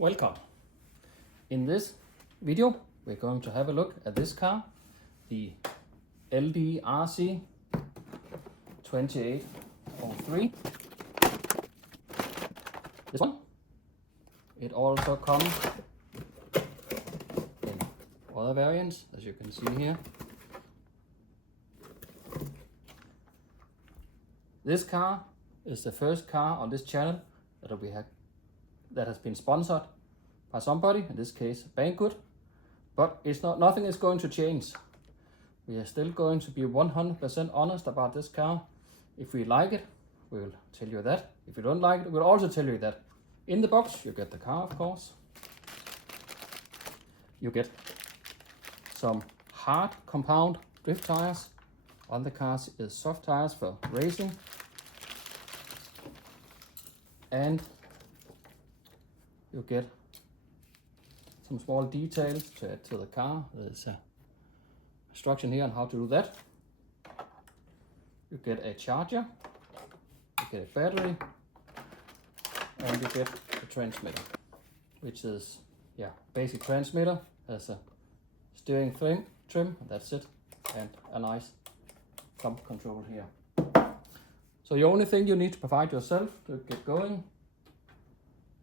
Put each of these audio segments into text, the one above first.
Welcome. In this video we're going to have a look at this car, the LDRC 2803. This one. It also comes in other variants, as you can see here. This car is the first car on this channel that has been sponsored by somebody, in this case Banggood, but nothing is going to change. We are still going to be 100% honest about this car. If we like it, we will tell you that. If you don't like it, we'll also tell you that. In the box you get the car, of course. You get some hard compound drift tires. On the cars is soft tires for racing. And you get some small details to add to the car. There's a instruction here on how to do that. You get a charger, you get a battery, and you get a transmitter, which is basic transmitter. Has a steering trim, that's it, and a nice thumb control here. So the only thing you need to provide yourself to get going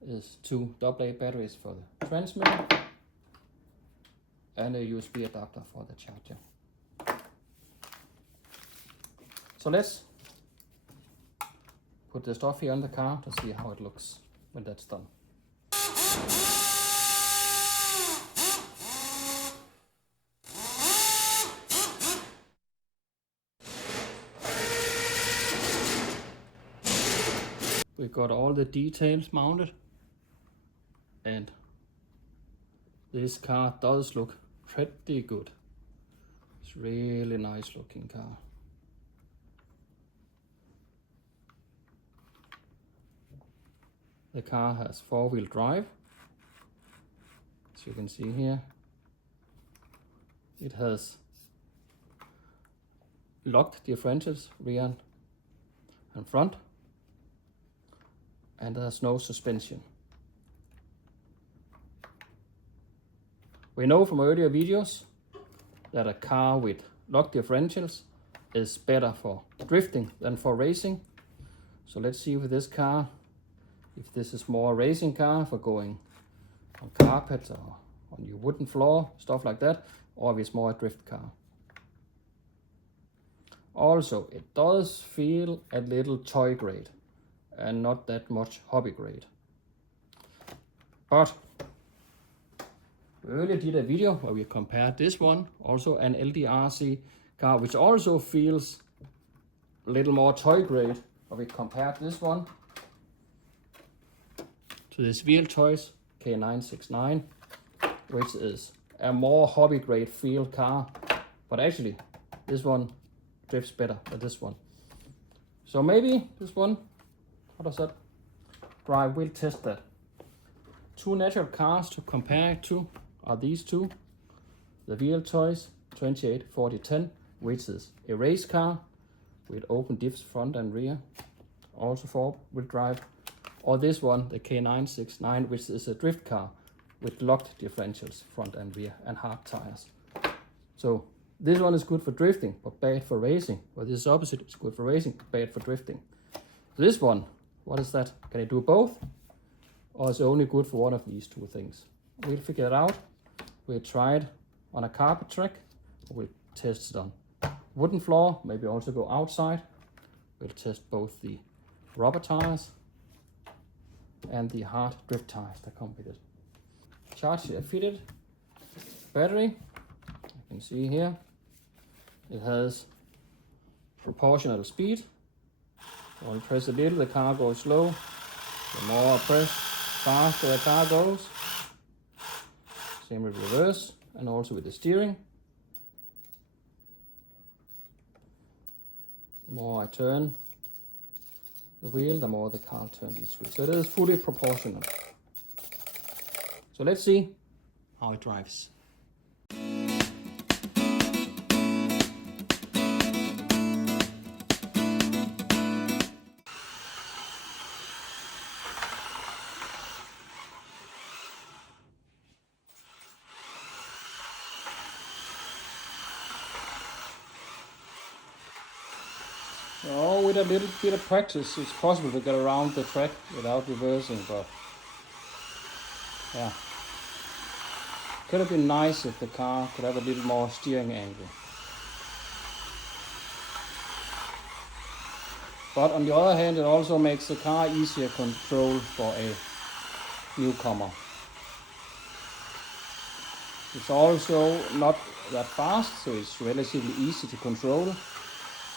is 2 AA batteries for the transmitter and a USB adapter for the charger. So let's put the stuff here on the car to see how it looks when that's done. We got all the details mounted, and this car does look pretty good. It's really nice looking car. The car has 4-wheel drive, as you can see here. It has locked differentials rear and front, and there's no suspension. We know from earlier videos that a car with locked differentials is better for drifting than for racing. So let's see with this car if this is more a racing car for going on carpet or on your wooden floor, stuff like that, or if it's more a drift car. Also, it does feel a little toy grade and not that much hobby grade. But we earlier did a video where we compared this one, also an LDRC car, which also feels a little more toy grade, where we compared this one to this WLToys K969, which is a more hobby grade feel car, but actually this one drifts better than this one. So maybe this one, how does that drive? We'll test that. 2 natural cars to compare it to are these two. The WLToys 284010, which is a race car with open diffs front and rear, also 4-wheel drive. Or this one, the K969, which is a drift car with locked differentials front and rear and hard tires. So this one is good for drifting but bad for racing. Or this is opposite, it's good for racing but bad for drifting. This one, what is that? Can it do both? Or is it only good for one of these 2 things? We'll figure it out. We'll try it on a carpet track. We'll test it on wooden floor, maybe also go outside. We'll test both the rubber tires and the hard drift tires that come with it. Charger fitted battery. You can see here it has proportional speed. When you press a little, the car goes slow. The more I press, faster the car goes. Same with reverse and also with the steering. The more I turn the wheel, the more the car turns each way. So it is fully proportional. So let's see how it drives. So with a little bit of practice, it's possible to get around the track without reversing, but yeah. Could have been nice if the car could have a little more steering angle. But on the other hand, it also makes the car easier to control for a newcomer. It's also not that fast, so it's relatively easy to control.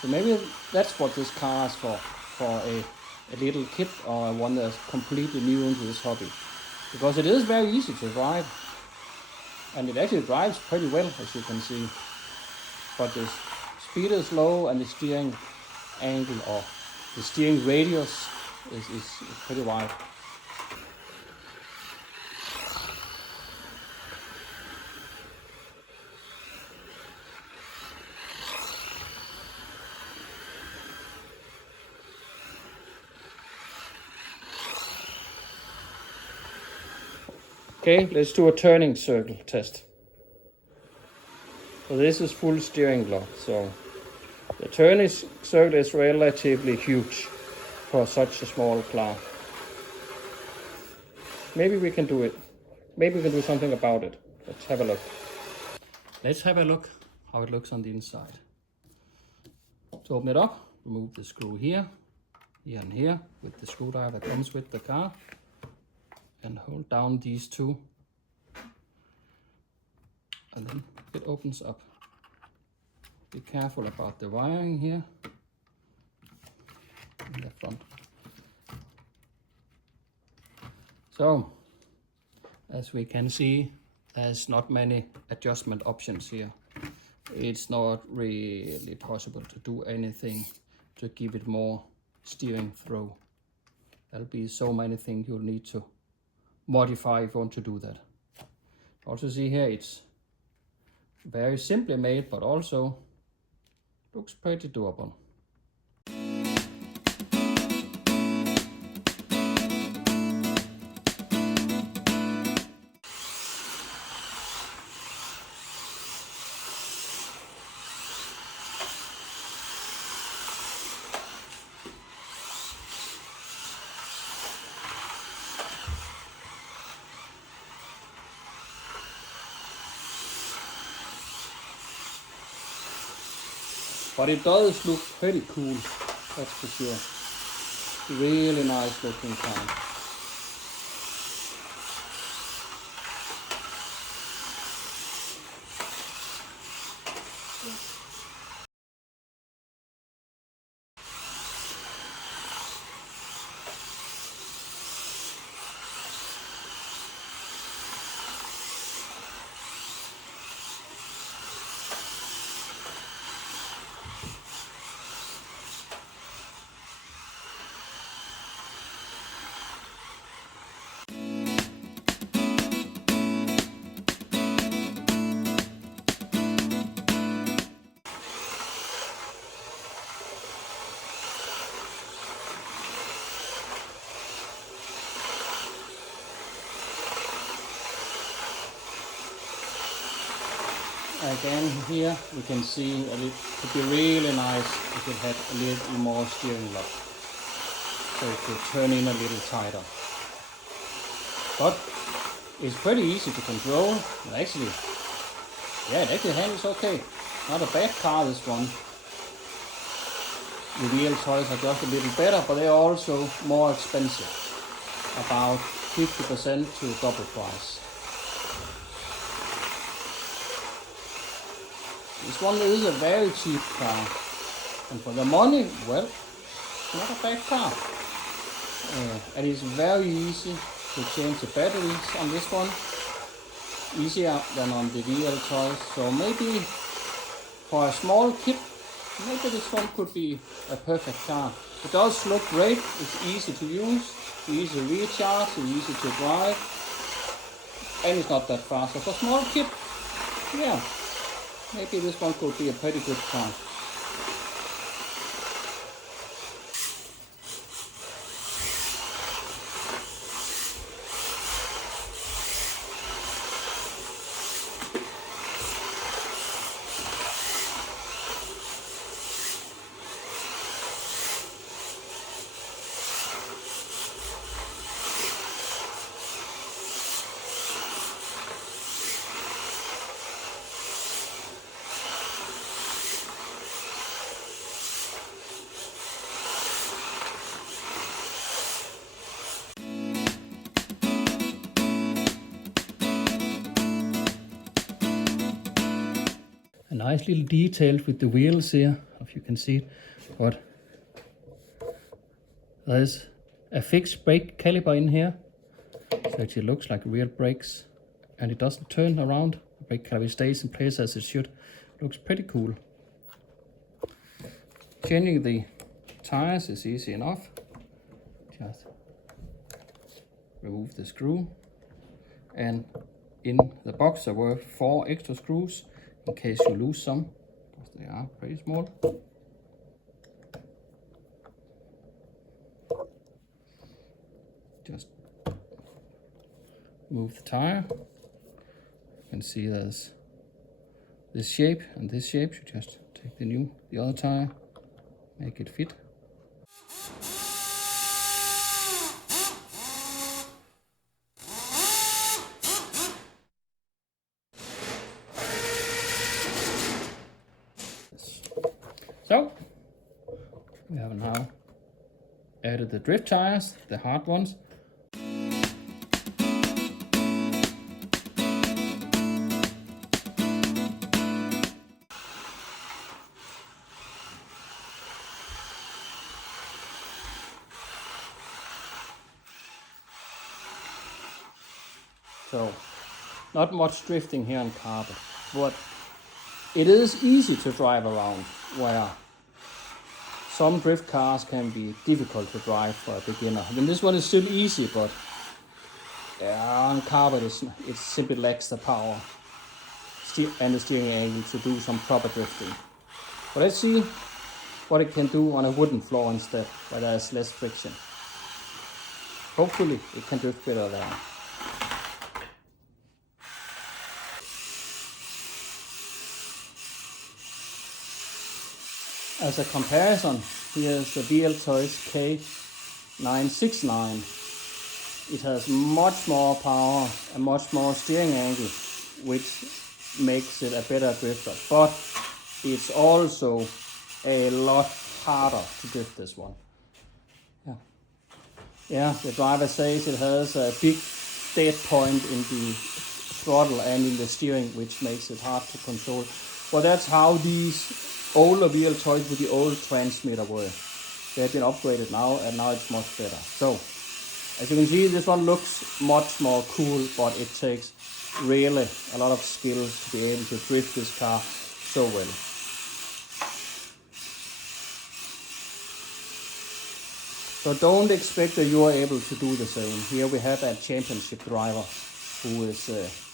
So maybe that's what this car is for a little kid or one that's completely new into this hobby. Because it is very easy to ride. And it actually drives pretty well, as you can see. But the speed is low and the steering angle or the steering radius is pretty wide. Okay, let's do a turning circle test. So this is full steering lock, so the turning circle is relatively huge for such a small car. Maybe we can do it. Maybe we can do something about it. Let's have a look. Let's have a look how it looks on the inside. To open it up, remove the screw here, here and here with the screwdriver that comes with the car, and hold down these two, and then it opens up. Be careful about the wiring here in the front. So, as we can see, there's not many adjustment options here. It's not really possible to do anything to give it more steering throw. There'll be so many things you'll need to modify if you want to do that. Also see here, it's very simply made, but also looks pretty doable. But it does look pretty cool, that's for sure. Really nice looking car. Again here we can see it could be really nice if it had a little more steering lock, so it could turn in a little tighter. But it's pretty easy to control, and actually, yeah, it actually handles okay. Not a bad car, this one. The WLToys are just a little better, but they are also more expensive, about 50% to double price. This one is a very cheap car, and for the money, well, it's not a bad car. And it's very easy to change the batteries on this one, easier than on the WLToys. So maybe for a small kid, maybe this one could be a perfect car. It does look great, it's easy to use, easy to recharge, it's easy to drive, and it's not that fast. So for a small kid, yeah, maybe this one could be a pretty good car. nice little detail with the wheels here, if you can see it, but there's a fixed brake caliper in here, so it looks like real brakes, and it doesn't turn around. The brake caliper stays in place as it should. Looks pretty cool. Changing the tires is easy enough. Just remove the screw, and in the box there were 4 extra screws in case you lose some, because they are pretty small. Just move the tire. You can see there's this shape and this shape. You just take the other tire, make it fit. So we have now added the drift tires, the hard ones. So not much drifting here on carpet, but it is easy to drive around, where some drift cars can be difficult to drive for a beginner. I mean, this one is still easy, but on carpet it simply lacks the power and the steering angle to do some proper drifting. But let's see what it can do on a wooden floor instead, where there's less friction. Hopefully it can drift better there. As a comparison, here's the WLToys K969. It has much more power and much more steering angle, which makes it a better drifter. But it's also a lot harder to drift this one. Yeah, the driver says it has a big dead point in the throttle and in the steering, which makes it hard to control. But that's how these older WLToys with the old transmitter were. They have been upgraded now, and now it's much better. So, as you can see, this one looks much more cool, but it takes really a lot of skills to be able to drift this car so well. So don't expect that you are able to do the same. Here we have a championship driver who is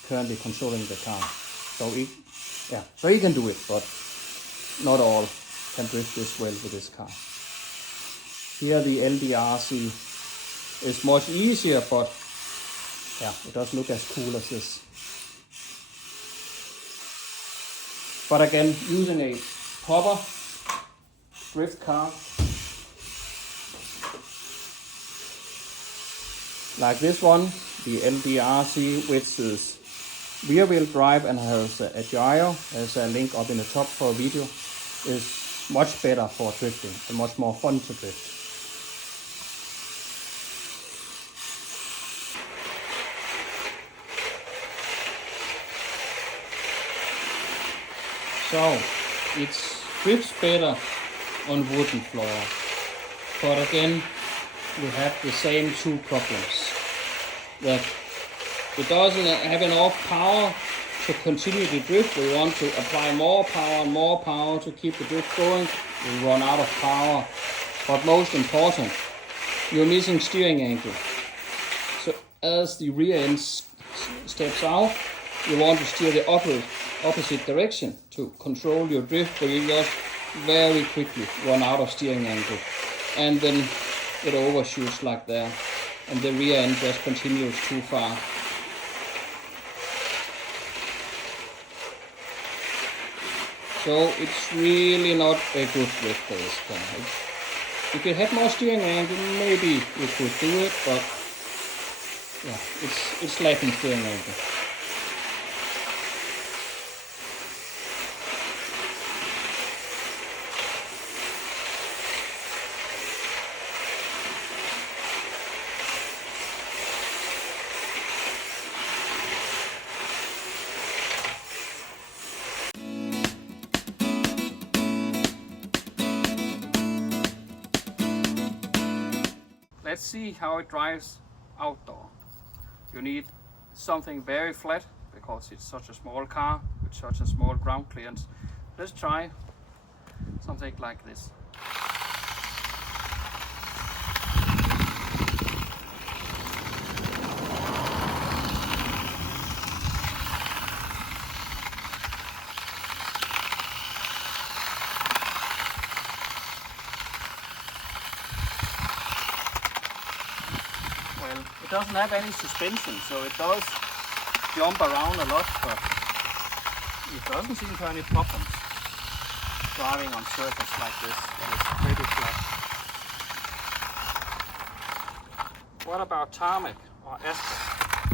currently controlling the car. So he can do it, but not all can drift this well with this car. Here the LDRC is much easier, but yeah, it doesn't look as cool as this. But again, using a proper drift car like this one, the LDRC, which is rear wheel drive and has a gyro, there's a link up in the top for a video, is much better for drifting and much more fun to drift. So it drifts better on wooden floor, but again we have the same two problems, that it doesn't have enough power to continue the drift. We want to apply more power and more power to keep the drift going. We run out of power. But most important, you're missing steering angle. So as the rear end steps out, you want to steer the opposite direction to control your drift, but you just very quickly run out of steering angle. And then it overshoots like that, and the rear end just continues too far. So it's really not a good drift for this car. If you had more steering angle, maybe you could do it, but yeah, it's lacking steering angle. let's see how it drives outdoor. You need something very flat because it's such a small car with such a small ground clearance. Let's try something like this. Well, it doesn't have any suspension, so it does jump around a lot, but it doesn't seem to have any problems driving on surface like this. That is pretty flat. What about tarmac or asphalt?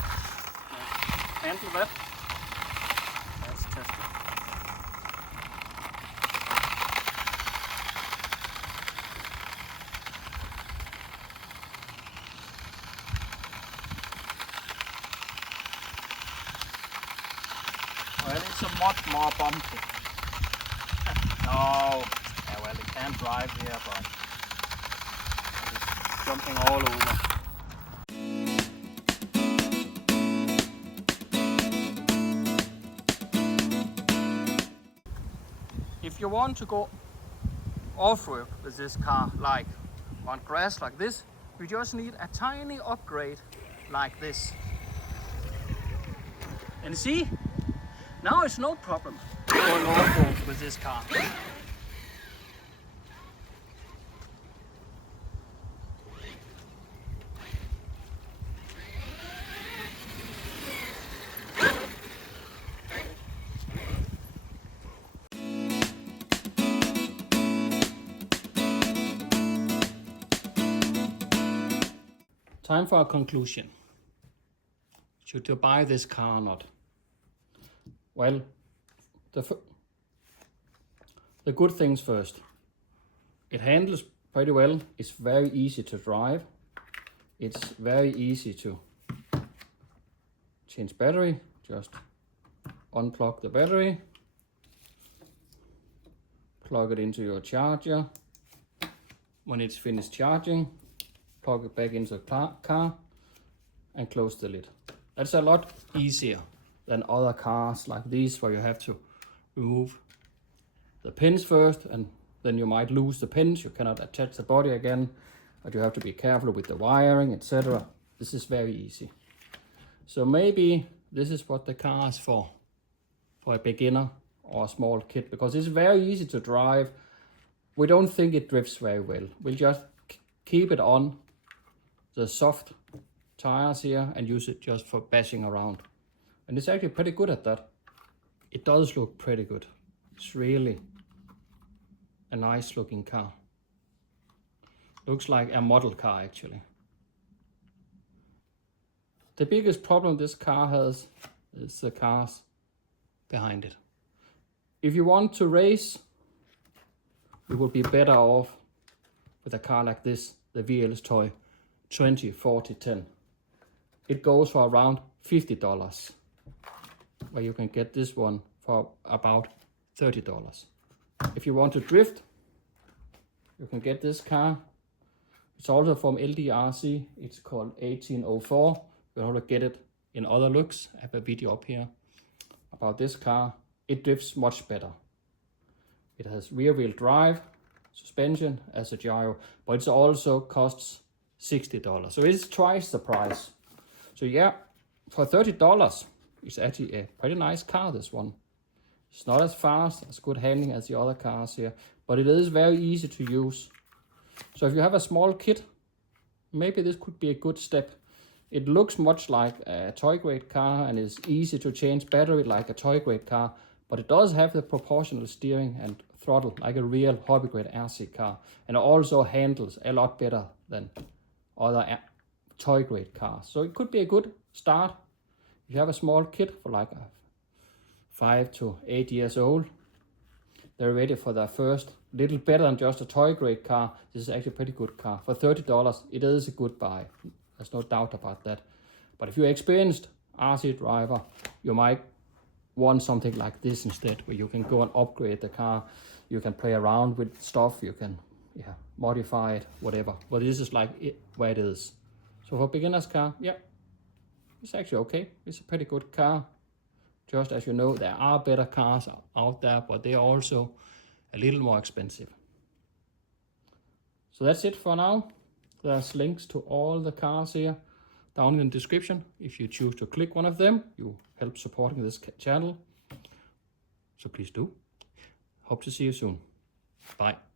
Handle that? Let's test it. Well, it's a much more bumpy. No, yeah, well, it can drive here, but it's jumping all over. If you want to go off-road with this car, like on grass like this, you just need a tiny upgrade like this. And see? Now it's no problem going off-road with this car. Time for a conclusion. Should you buy this car or not? Well, the good things first. It handles pretty well. It's very easy to drive. It's very easy to change battery. Just unplug the battery, plug it into your charger. When it's finished charging, plug it back into the car and close the lid. That's a lot easier than other cars like these, where you have to remove the pins first, and then you might lose the pins. You cannot attach the body again, but you have to be careful with the wiring, etc. This is very easy. So maybe this is what the car is for a beginner or a small kid, because it's very easy to drive. We don't think it drifts very well. We'll just keep it on the soft tires here and use it just for bashing around. And it's actually pretty good at that. It does look pretty good. It's really a nice looking car. Looks like a model car actually. The biggest problem this car has is the cars behind it. If you want to race, you would be better off with a car like this, the WLToys 20, 40, 10. It goes for around $50, where you can get this one for about $30. If you want to drift, you can get this car. It's also from LDRC. It's called 1804. You can also get it in other looks. I have a video up here about this car. It drifts much better. It has rear wheel drive, suspension as a gyro, but it also costs $60. So it's twice the price. So yeah, for $30, it's actually a pretty nice car, this one. It's not as fast, as good handling as the other cars here, but it is very easy to use. So if you have a small kid, maybe this could be a good step. It looks much like a toy grade car and is easy to change battery like a toy grade car, but it does have the proportional steering and throttle like a real hobby grade RC car, and it also handles a lot better than other toy grade cars. So it could be a good start if you have a small kid for like 5 to 8 years old. They're ready for their first, little better than just a toy grade car. This is actually a pretty good car. For $30, it is a good buy. There's no doubt about that. But if you're an experienced RC driver, you might want something like this instead, where you can go and upgrade the car. You can play around with stuff. You can yeah, modified, whatever. But this is like where it is. So for beginner's car, yeah, it's actually okay. It's a pretty good car. Just as you know, there are better cars out there, but they are also a little more expensive. So that's it for now. There's links to all the cars here down in the description. If you choose to click one of them, you help supporting this channel. So please do. Hope to see you soon. Bye.